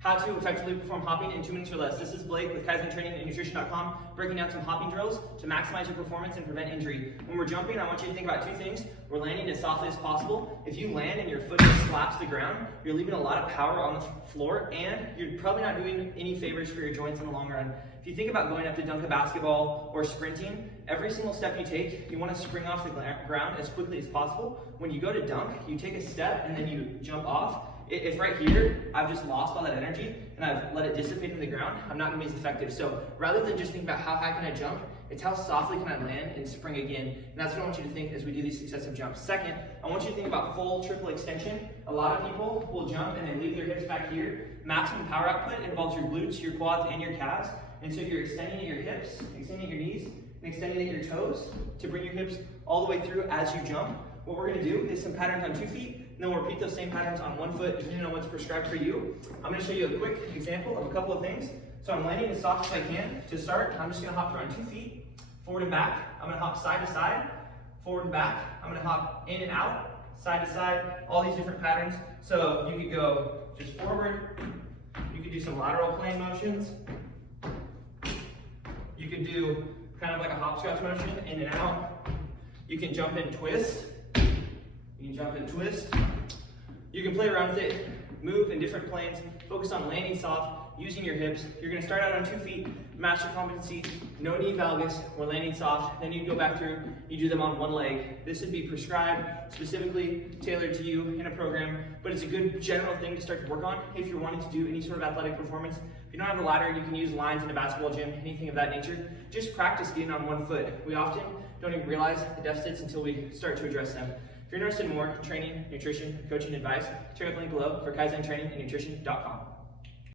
How to effectively perform hopping in 2 minutes or less. This is Blake with Kaizen Training and Nutrition.com, breaking down some hopping drills to maximize your performance and prevent injury. When we're jumping, I want you to think about two things. We're landing as softly as possible. If you land and your foot just slaps the ground, you're leaving a lot of power on the floor, and you're probably not doing any favors for your joints in the long run. If you think about going up to dunk a basketball or sprinting, every single step you take, you want to spring off the ground as quickly as possible. When you go to dunk, you take a step and then you jump off. If right here, I've just lost all that energy and I've let it dissipate in the ground, I'm not gonna be as effective. So rather than just think about how high can I jump, it's how softly can I land and spring again. And that's what I want you to think as we do these successive jumps. Second, I want you to think about full triple extension. A lot of people will jump and they leave their hips back here. Maximum power output involves your glutes, your quads, and your calves. And so you're extending at your hips, extending at your knees, and extending at your toes to bring your hips all the way through as you jump. What we're gonna do is some patterns on 2 feet, and then we'll repeat those same patterns on 1 foot, depending on what's prescribed for you. I'm gonna show you a quick example of a couple of things. So I'm landing as soft as I can. To start, I'm just gonna hop around 2 feet, forward and back. I'm gonna hop side to side, forward and back. I'm gonna hop in and out, side to side, all these different patterns. So you could go just forward, you could do some lateral plane motions, you could do kind of like a hopscotch motion, in and out. You can jump and twist. You can jump and twist. You can play around with it, move in different planes, focus on landing soft, using your hips. You're gonna start out on 2 feet, master competency, no knee valgus, we're landing soft. Then you go back through, you do them on 1 leg. This would be prescribed, specifically tailored to you in a program, but it's a good general thing to start to work on if you're wanting to do any sort of athletic performance. If you don't have a ladder, you can use lines in a basketball gym, anything of that nature. Just practice getting on 1 foot. We often don't even realize the deficits until we start to address them. If you're interested in more training, nutrition, coaching advice, check out the link below for Kaizen Training and Nutrition.com.